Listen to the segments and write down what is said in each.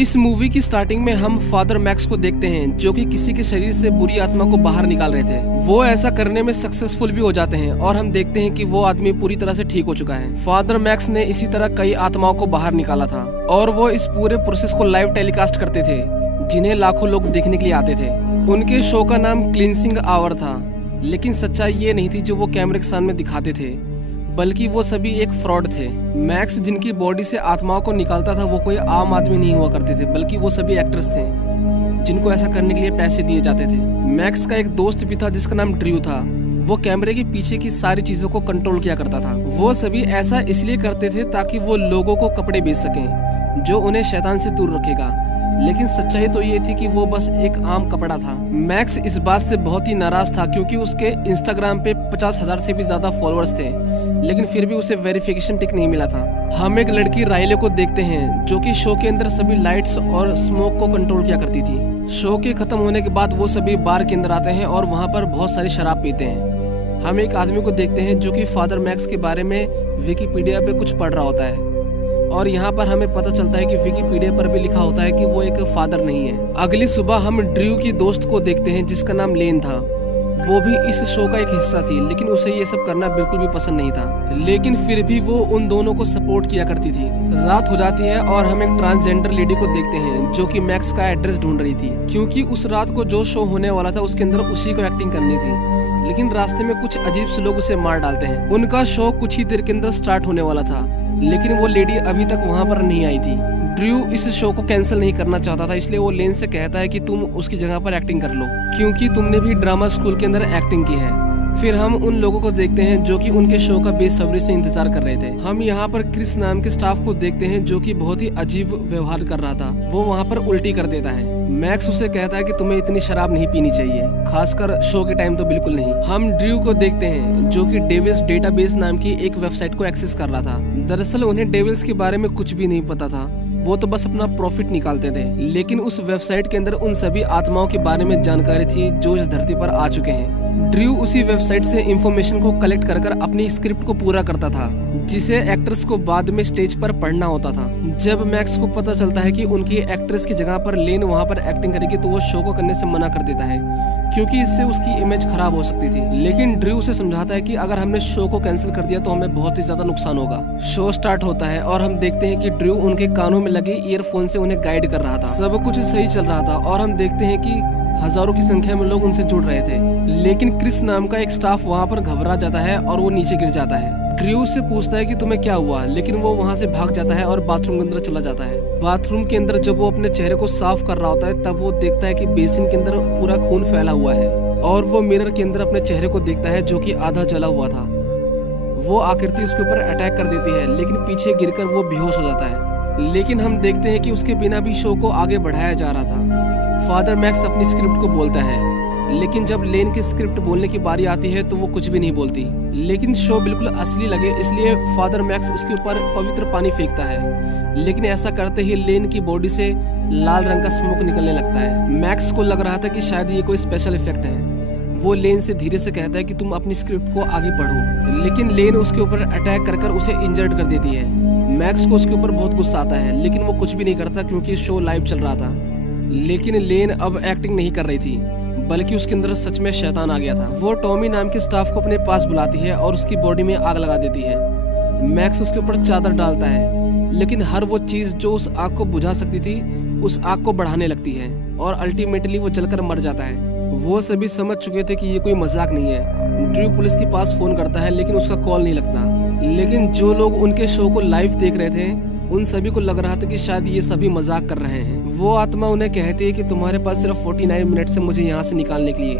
इस मूवी की स्टार्टिंग में हम फादर मैक्स को देखते हैं जो कि किसी के शरीर से बुरी आत्मा को बाहर निकाल रहे थे। वो ऐसा करने में सक्सेसफुल भी हो जाते हैं और हम देखते हैं कि वो आदमी पूरी तरह से ठीक हो चुका है। फादर मैक्स ने इसी तरह कई आत्माओं को बाहर निकाला था और वो इस पूरे प्रोसेस को लाइव टेलीकास्ट करते थे जिन्हें लाखों लोग देखने के लिए आते थे। उनके शो का नाम क्लींसिंग आवर था, लेकिन सच्चाई ये नहीं थी जो वो कैमरे के सामने दिखाते थे, बल्कि वो सभी एक फ्रॉड थे। मैक्स जिनकी बॉडी से आत्माओं को निकालता था वो कोई आम आदमी नहीं हुआ करते थे, बल्कि वो सभी एक्टर्स थे जिनको ऐसा करने के लिए पैसे दिए जाते थे। मैक्स का एक दोस्त भी था जिसका नाम ड्रू था। वो कैमरे के पीछे की सारी चीजों को कंट्रोल किया करता था। वो सभी ऐसा इसलिए करते थे ताकि वो लोगों को कपड़े बेच सकें जो उन्हें शैतान से दूर रखेगा, लेकिन सच्चाई तो ये थी कि वो बस एक आम कपड़ा था। मैक्स इस बात से बहुत ही नाराज था क्योंकि उसके इंस्टाग्राम पे 50,000 से भी ज्यादा फॉलोअर्स थे, लेकिन फिर भी उसे वेरिफिकेशन टिक नहीं मिला था। हम एक लड़की राइले को देखते हैं जो कि शो के अंदर सभी लाइट्स और स्मोक को कंट्रोल किया करती थी। शो के खत्म होने के बाद वो सभी बार के अंदर आते हैं और वहाँ पर बहुत सारी शराब पीते हैं। हम एक आदमी को देखते हैं जो कि फादर मैक्स के बारे में विकिपीडिया पे कुछ पढ़ रहा होता है और यहाँ पर हमें पता चलता है कि विकिपीडिया पर भी लिखा होता है कि वो एक फादर नहीं है। अगली सुबह हम ड्रू की दोस्त को देखते हैं जिसका नाम लेन था। वो भी इस शो का एक हिस्सा थी, लेकिन उसे ये सब करना बिल्कुल भी पसंद नहीं था, लेकिन फिर भी वो उन दोनों को सपोर्ट किया करती थी। रात हो जाती है और हम एक ट्रांसजेंडर लेडी को देखते हैं जो कि मैक्स का एड्रेस ढूंढ रही थी, क्योंकि उस रात को जो शो होने वाला था उसके अंदर उसी को एक्टिंग करनी थी। लेकिन रास्ते में कुछ अजीब से लोग उसे मार डालते हैं। उनका शो कुछ ही देर के अंदर स्टार्ट होने वाला था, लेकिन वो लेडी अभी तक वहाँ पर नहीं आई थी। ड्रू इस शो को कैंसिल नहीं करना चाहता था, इसलिए वो लेन से कहता है कि तुम उसकी जगह पर एक्टिंग कर लो क्योंकि तुमने भी ड्रामा स्कूल के अंदर एक्टिंग की है। फिर हम उन लोगों को देखते हैं जो कि उनके शो का बेसब्री से इंतजार कर रहे थे। हम यहाँ पर क्रिस नाम के स्टाफ को देखते हैं जो कि बहुत ही अजीब व्यवहार कर रहा था। वो वहाँ पर उल्टी कर देता है। मैक्स उसे कहता है कि तुम्हें इतनी शराब नहीं पीनी चाहिए, खासकर शो के टाइम तो बिल्कुल नहीं। हम ड्रू को देखते हैं जो कि डेविल्स डेटाबेस नाम की एक वेबसाइट को एक्सेस कर रहा था। दरअसल उन्हें डेविल्स के बारे में कुछ भी नहीं पता था, वो तो बस अपना प्रॉफिट निकालते थे। लेकिन उस वेबसाइट के अंदर उन सभी आत्माओं के बारे में जानकारी थी जो इस धरती पर आ चुके हैं। ड्रू उसी वेबसाइट से इंफॉर्मेशन को कलेक्ट कर अपनी स्क्रिप्ट को पूरा करता था, जिसे एक्ट्रेस को बाद में स्टेज पर पढ़ना होता था। जब मैक्स को पता चलता है कि उनकी एक्ट्रेस की जगह पर लेन वहाँ पर एक्टिंग करेगी तो वो शो को करने से मना कर देता है क्योंकि इससे उसकी इमेज खराब हो सकती थी। लेकिन ड्रू उसे समझाता है कि अगर हमने शो को कैंसिल कर दिया तो हमें बहुत ही ज्यादा नुकसान होगा। शो स्टार्ट होता है और हम देखते हैं कि ड्रू उनके कानों में लगे ईयरफोन से उन्हें गाइड कर रहा था। सब कुछ सही चल रहा था और हम देखते हैं कि हजारों की संख्या में लोग उनसे जुड़ रहे थे। लेकिन क्रिस नाम का एक स्टाफ वहाँ पर घबरा जाता है और वो नीचे गिर जाता है। ड्रू से पूछता है कि तुम्हें क्या हुआ, लेकिन वो वहाँ से भाग जाता है और बाथरूम के अंदर चला जाता है। बाथरूम के अंदर जब वो अपने चेहरे को साफ कर रहा होता है तब वो देखता है कि बेसिन के अंदर पूरा खून फैला हुआ है और वो मिरर के अंदर अपने चेहरे को देखता है जो कि आधा जला हुआ था। वो आकृति उसके ऊपर अटैक कर देती है, लेकिन पीछे गिरकर वो बेहोश हो जाता है। लेकिन हम देखते हैं कि उसके बिना भी शो को आगे बढ़ाया जा रहा था। फादर मैक्स अपनी स्क्रिप्ट को बोलता है, लेकिन जब लेन की स्क्रिप्ट बोलने की बारी आती है तो वो कुछ भी नहीं बोलती। लेकिन शो बिल्कुल असली लगे इसलिए फादर मैक्स उसके ऊपर पवित्र पानी फेंकता है, लेकिन ऐसा करते ही लेन की बॉडी से लाल रंग का स्मोक निकलने लगता है। मैक्स को लग रहा था कि शायद ये कोई स्पेशल इफेक्ट है। वो लेन से धीरे से कहता है कि तुम अपनी स्क्रिप्ट को आगे पढ़ो, लेकिन लेन उसके ऊपर अटैक कर उसे इंजर्ड कर देती है। मैक्स को उसके ऊपर बहुत गुस्सा आता है, लेकिन वो कुछ भी नहीं करता क्योंकि शो लाइव चल रहा था। लेकिन लेन अब एक्टिंग नहीं कर रही थी, बल्कि उसके अंदर सच में शैतान आ गया था। वो टॉमी नाम के स्टाफ को अपने पास बुलाती है और उसकी बॉडी में आग लगा देती है। मैक्स उसके ऊपर चादर डालता है, लेकिन हर वो चीज जो उस आग को बुझा सकती थी उस आग को बढ़ाने लगती है और अल्टीमेटली वो जलकर मर जाता है। वो सभी समझ चुके थे कि ये कोई मजाक नहीं है। ड्रू पुलिस के पास फोन करता है, लेकिन उसका कॉल नहीं लगता। लेकिन जो लोग उनके शो को लाइव देख रहे थे उन सभी को लग रहा था कि शायद ये सभी मजाक कर रहे हैं। वो आत्मा उन्हें कहती है कि तुम्हारे पास सिर्फ 49 मिनट से मुझे यहाँ से निकालने के लिए,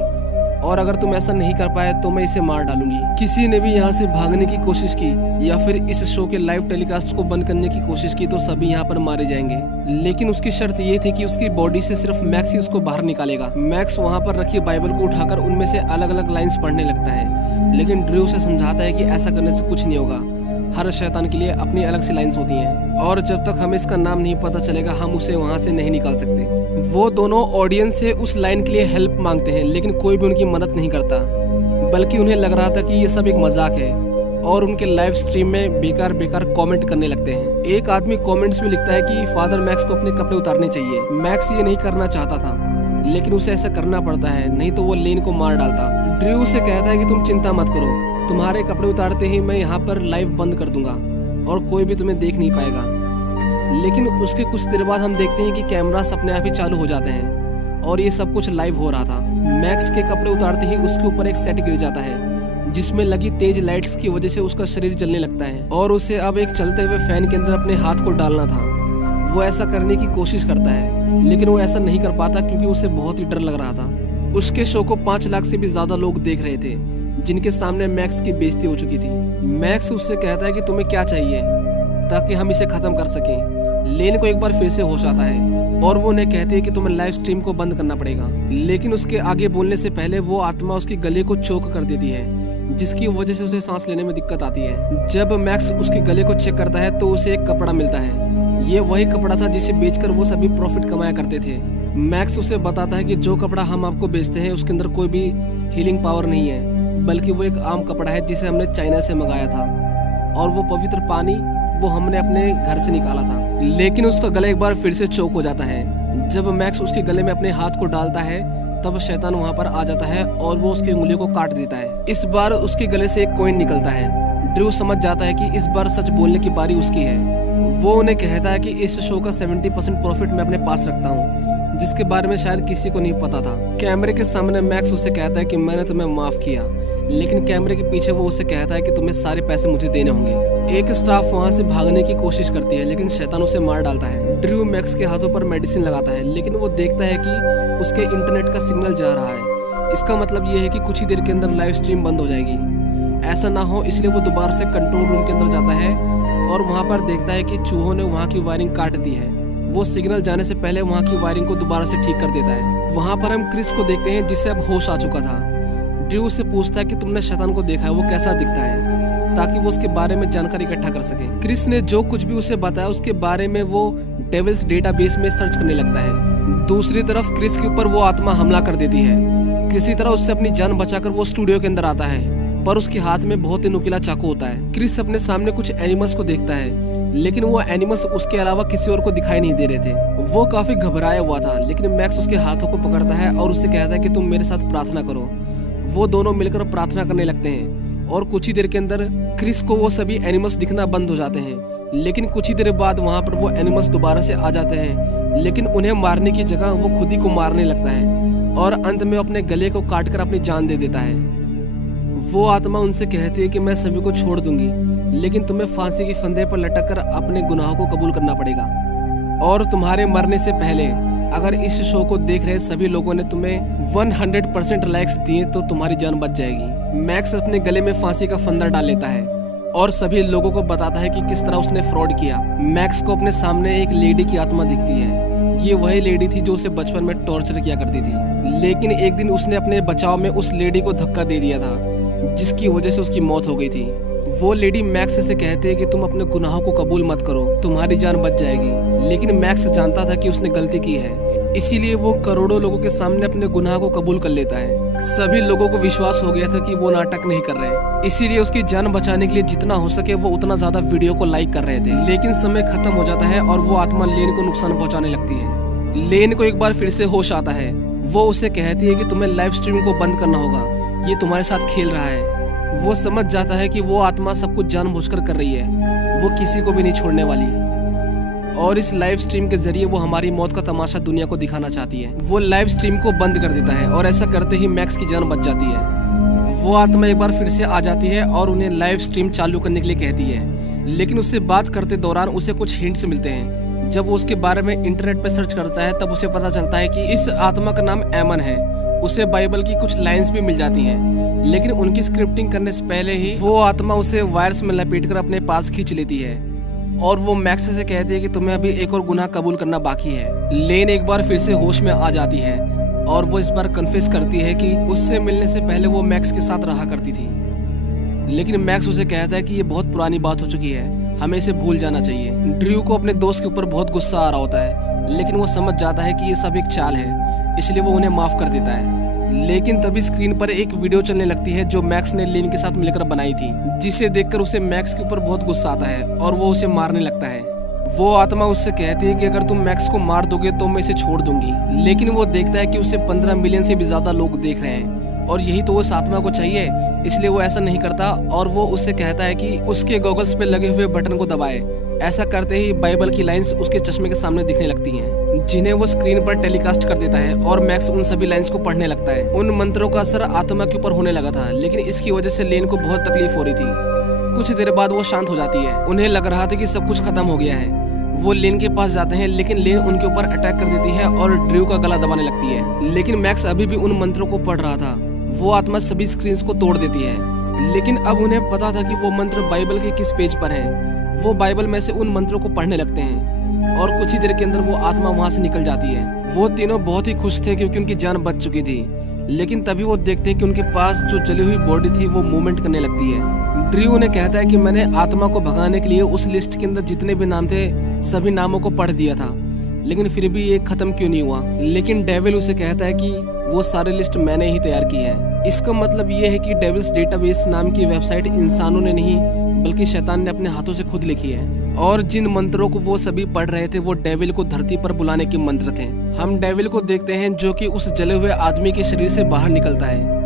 और अगर तुम ऐसा नहीं कर पाए तो मैं इसे मार डालूंगी। किसी ने भी यहाँ से भागने की कोशिश की या फिर इस शो के लाइव टेलीकास्ट को बंद करने की कोशिश की तो सभी यहाँ पर मारे जाएंगे। लेकिन उसकी शर्त ये थी कि उसकी बॉडी से सिर्फ मैक्स ही उसको बाहर निकालेगा। मैक्स वहाँ पर रखी बाइबल को उठाकर उनमें से अलग अलग लाइन्स पढ़ने लगता है, लेकिन ड्रू से समझाता है कि ऐसा करने से कुछ नहीं होगा। हर शैतान के लिए अपनी अलग सी लाइन्स होती हैं और जब तक हमें इसका नाम नहीं पता चलेगा हम उसे वहाँ से नहीं निकाल सकते। वो दोनों ऑडियंस से उस लाइन के लिए हेल्प मांगते हैं, लेकिन कोई भी उनकी मदद नहीं करता, बल्कि उन्हें लग रहा था कि ये सब एक मजाक है और उनके लाइव स्ट्रीम में बेकार कमेंट करने लगते हैं। एक आदमी कमेंट्स में लिखता है कि फादर मैक्स को अपने कपड़े उतारने चाहिए। मैक्स ये नहीं करना चाहता था, लेकिन उसे ऐसा करना पड़ता है, नहीं तो वो लेन को मार डालता। ड्रू उसे कहता है कि तुम चिंता मत करो, तुम्हारे कपड़े उतारते ही मैं यहाँ पर लाइव बंद कर दूंगा और कोई भी तुम्हें देख नहीं पाएगा। लेकिन उसके कुछ देर बाद हम देखते हैं कि कैमरास अपने आप ही चालू हो जाते हैं और ये सब कुछ लाइव हो रहा था। मैक्स के कपड़े उतारते ही उसके ऊपर एक सेट गिर जाता है, जिसमें लगी तेज लाइट्स की वजह से उसका शरीर जलने लगता है और उसे अब एक चलते हुए फैन के अंदर अपने हाथ को डालना था। वो ऐसा करने की कोशिश करता है, लेकिन वो ऐसा नहीं कर पाता क्योंकि उसे बहुत ही डर लग रहा था। उसके शो को 5 लाख से भी ज्यादा लोग देख रहे थे, जिनके सामने मैक्स की बेइज्जती हो चुकी थी। मैक्स उससे कहता है कि तुम्हें क्या चाहिए ताकि हम इसे खत्म कर सकें। लेन को एक बार फिर से होश आता है और वो उन्हें कहती है कि तुम्हें लाइव स्ट्रीम को बंद करना पड़ेगा। लेकिन उसके आगे बोलने से पहले वो आत्मा उसकी गले को चोक कर देती है, जिसकी वजह से उसे सांस लेने में दिक्कत आती है। जब मैक्स उसके गले को चेक करता है तो उसे एक कपड़ा मिलता है। ये वही कपड़ा था जिसे बेचकर वो सभी प्रॉफिट कमाया करते थे। मैक्स उसे बताता है कि जो कपड़ा हम आपको बेचते हैं उसके अंदर कोई भी हीलिंग पावर नहीं है, बल्कि वो एक आम कपड़ा है जिसे हमने चाइना से मंगाया था और वो पवित्र पानी वो हमने अपने घर से निकाला था। लेकिन उसका गला एक बार फिर से चोक हो जाता है। जब मैक्स उसके गले में अपने हाथ को डालता है तब शैतान वहां पर आ जाता है और वो उसकी उंगलियों को काट देता है। इस बार उसके गले से एक कॉइन निकलता है। ड्रू समझ जाता है कि इस बार सच बोलने की बारी उसकी है। वो उन्हें कहता है कि इस शो का 70% प्रॉफिट मैं अपने पास रखता हूँ, जिसके बारे में शायद किसी को नहीं पता था। कैमरे के सामने मैक्स उसे कहता है कि मैंने तुम्हें माफ किया, लेकिन कैमरे के पीछे वो उसे कहता है कि तुम्हें सारे पैसे मुझे देने होंगे। एक स्टाफ वहां से भागने की कोशिश करती है, लेकिन शैतान उसे मार डालता है। ड्रू मैक्स के हाथों पर मेडिसिन लगाता है, लेकिन वो देखता है कि उसके इंटरनेट का सिग्नल जा रहा है। इसका मतलब ये है कि कुछ ही देर के अंदर लाइव स्ट्रीम बंद हो जाएगी। ऐसा ना हो इसलिए वो दोबारा से कंट्रोल रूम के अंदर जाता है और वहां पर देखता है कि चूहों ने वहां की वायरिंग काट दी है। वो सिग्नल जाने से पहले वहां की वायरिंग को दोबारा से ठीक कर देता है। वहां पर हम क्रिस को देखते हैं, जिसे अब होश आ चुका था। ड्रू से पूछता है कि तुमने शैतान को देखा है, वो कैसा दिखता है, ताकि वो उसके बारे में जानकारी इकट्ठा कर सके। क्रिस ने जो कुछ भी उसे बताया उसके बारे में वो डेविल्स डेटाबेस में सर्च करने लगता है। दूसरी तरफ क्रिस के ऊपर वो आत्मा हमला कर देती है। किसी तरह उससे अपनी जान बचाकर वो स्टूडियो के अंदर आता है, पर उसके हाथ में बहुत ही नुकीला चाकू होता है। क्रिस अपने सामने कुछ एनिमल्स को देखता है, लेकिन वो एनिमल्स उसके अलावा किसी और को दिखाई नहीं दे रहे थे। वो काफी घबराया हुआ था, लेकिन मैक्स उसके हाथों को पकड़ता है और उससे कहता है कि तुम मेरे साथ प्रार्थना करो। वो दोनों मिलकर प्रार्थना करने लगते हैं और कुछ ही देर के अंदर क्रिस को वो सभी एनिमल्स दिखना बंद हो जाते हैं। लेकिन कुछ ही देर बाद वहां पर वो एनिमल्स दोबारा से आ जाते हैं, लेकिन उन्हें मारने की जगह वो खुद ही को मारने लगता है और अंत में अपने गले को काटकर अपनी जान दे देता है। वो आत्मा उनसे कहती है कि मैं सभी को छोड़ दूंगी, लेकिन तुम्हें फांसी के फंदे पर लटक कर अपने गुनाहों को कबूल करना पड़ेगा। और तुम्हारे मरने से पहले अगर इस शो को देख रहे सभी लोगों ने तुम्हें 100% लाइक्स दिए तो तुम्हारी जान बच जाएगी। मैक्स अपने गले में फांसी का फंदा डाल लेता है और सभी लोगों को बताता है कि किस तरह उसने फ्रॉड किया। मैक्स को अपने सामने एक लेडी की आत्मा दिखती है। ये वही लेडी थी जो उसे बचपन में टॉर्चर किया करती थी, लेकिन एक दिन उसने अपने बचाव में उस लेडी को धक्का दे दिया था, जिसकी वजह से उसकी मौत हो गई थी। वो लेडी मैक्स से कहती है कि तुम अपने गुनाहों को कबूल मत करो, तुम्हारी जान बच जाएगी। लेकिन मैक्स जानता था कि उसने गलती की है, इसीलिए वो करोड़ों लोगों के सामने अपने गुनाह को कबूल कर लेता है। सभी लोगों को विश्वास हो गया था कि वो नाटक नहीं कर रहे, इसीलिए उसकी जान बचाने के लिए जितना हो सके वो उतना ज्यादा वीडियो को लाइक कर रहे थे। लेकिन समय खत्म हो जाता है और वो आत्मा लेन को नुकसान पहुंचाने लगती है। लेन को एक बार फिर से होश आता है। वो उसे कहती है कि तुम्हें लाइव स्ट्रीम को बंद करना होगा, ये तुम्हारे साथ खेल रहा है। वो समझ जाता है कि वो आत्मा सब कुछ जानबूझकर कर रही है, वो किसी को भी नहीं छोड़ने वाली और इस लाइव स्ट्रीम के जरिए वो हमारी मौत का तमाशा दुनिया को दिखाना चाहती है। वो लाइव स्ट्रीम को बंद कर देता है और ऐसा करते ही मैक्स की जान बच जाती है। वो आत्मा एक बार फिर से आ जाती है और उन्हें लाइव स्ट्रीम चालू करने के लिए कहती है, लेकिन उससे बात करते दौरान उसे कुछ हिंट्स मिलते हैं। जब वो उसके बारे में इंटरनेट पर सर्च करता है तब उसे पता चलता है कि इस आत्मा का नाम एमन है। उसे बाइबल की कुछ लाइंस भी मिल जाती हैं, लेकिन उनकी स्क्रिप्टिंग करने से पहले ही वो आत्मा उसे वायर्स में लपेटकर अपने पास खींच लेती है और वो मैक्स से कहती है कि तुम्हें अभी एक और गुनाह कबूल करना बाकी है। लेन एक बार फिर से होश में आ जाती है और वो इस बार कन्फेस करती है कि उससे मिलने से पहले वो मैक्स के साथ रहा करती थी, लेकिन मैक्स उसे कहता है कि ये बहुत पुरानी बात हो चुकी है, हमें इसे भूल जाना चाहिए। ड्रू को अपने दोस्त के ऊपर बहुत गुस्सा आ रहा होता है, लेकिन वो समझ जाता है कि ये सब एक चाल है, इसलिए वो उन्हें माफ कर देता है। लेकिन तभी स्क्रीन पर एक वीडियो चलने लगती है जो मैक्स ने लेन के साथ मिलकर बनाई थी, जिसे देखकर उसे मैक्स के ऊपर बहुत गुस्सा आता है और वो उसे मारने लगता है। वो आत्मा उससे कहती है कि अगर तुम मैक्स को मार दोगे तो मैं इसे छोड़ दूंगी, लेकिन वो देखता है कि उसे 15 मिलियन से भी ज्यादा लोग देख रहे हैं और यही तो उस आत्मा को चाहिए, इसलिए वो ऐसा नहीं करता और वो उससे कहता है कि उसके गॉगल्स पे लगे हुए बटन को दबाए। ऐसा करते ही बाइबल की लाइंस उसके चश्मे के सामने दिखने लगती हैं, जिन्हें वो स्क्रीन पर टेलीकास्ट कर देता है और मैक्स उन सभी लाइंस को पढ़ने लगता है। उन मंत्रों का असर आत्मा के ऊपर होने लगा था, लेकिन इसकी वजह से लेन को बहुत तकलीफ हो रही थी। कुछ देर बाद वो शांत हो जाती है। उन्हें लग रहा था कि सब कुछ खत्म हो गया है। वो लेन के पास जाते हैं, लेकिन लेन उनके ऊपर अटैक कर देती है और ड्रू का गला दबाने लगती है। लेकिन मैक्स अभी भी उन मंत्रों को पढ़ रहा था। वो आत्मा सभी स्क्रीन्स को तोड़ देती है, लेकिन अब उन्हें पता था कि वो मंत्र बाइबल के किस पेज पर हैं। वो बाइबल में से उन मंत्रों को पढ़ने लगते हैं और कुछ ही देर के अंदर वो आत्मा वहां से निकल जाती है। वो तीनों बहुत ही खुश थे क्योंकि उनकी जान बच चुकी थी, लेकिन तभी वो देखते हैं कि उनके पास जो जली हुई बॉडी थी वो मूवमेंट करने लगती है। ड्रू उन्हें कहता है कि मैंने आत्मा को भगाने के लिए उस लिस्ट के अंदर जितने भी नाम थे सभी नामों को पढ़ दिया था, लेकिन फिर भी ये खत्म क्यों नहीं हुआ। लेकिन डेविल उसे कहता है कि वो सारी लिस्ट मैंने ही तैयार की है। इसका मतलब ये है कि डेविल्स डेटाबेस नाम की वेबसाइट इंसानों ने नहीं बल्कि शैतान ने अपने हाथों से खुद लिखी है, और जिन मंत्रों को वो सभी पढ़ रहे थे वो डेविल को धरती पर बुलाने के मंत्र थे। हम डेविल को देखते हैं जो कि उस जले हुए आदमी के शरीर से बाहर निकलता है।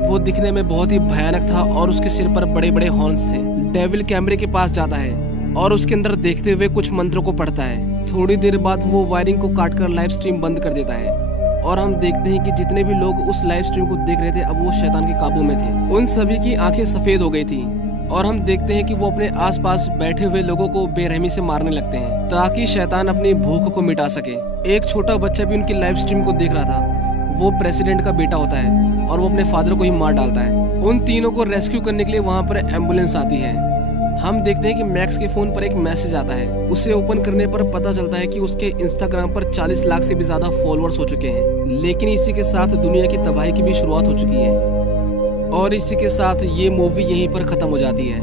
वो दिखने में बहुत ही भयानक था और उसके सिर पर बड़े बड़े हॉर्न्स थे। डेविल कैमरे के पास जाता है और उसके अंदर देखते हुए कुछ मंत्रों को पढ़ता है। थोड़ी देर बाद वो वायरिंग को काटकर लाइव स्ट्रीम बंद कर देता है और हम देखते हैं कि जितने भी लोग उस लाइव स्ट्रीम को देख रहे थे अब वो शैतान के काबू में थे। उन सभी की आंखें सफेद हो गई थी और हम देखते हैं कि वो अपने आसपास बैठे हुए लोगों को बेरहमी से मारने लगते हैं ताकि शैतान अपनी भूख को मिटा सके। एक छोटा बच्चा भी उनकी लाइव स्ट्रीम को देख रहा था। वो प्रेसिडेंट का बेटा होता है और वो अपने फादर को ही मार डालता है। उन तीनों को रेस्क्यू करने के लिए वहाँ पर एम्बुलेंस आती है। हम देखते हैं कि मैक्स के फोन पर एक मैसेज आता है। उसे ओपन करने पर पता चलता है कि उसके इंस्टाग्राम पर 40 लाख से भी ज्यादा फॉलोअर्स हो चुके हैं। लेकिन इसी के साथ दुनिया की तबाही की भी शुरुआत हो चुकी है और इसी के साथ ये मूवी यहीं पर खत्म हो जाती है।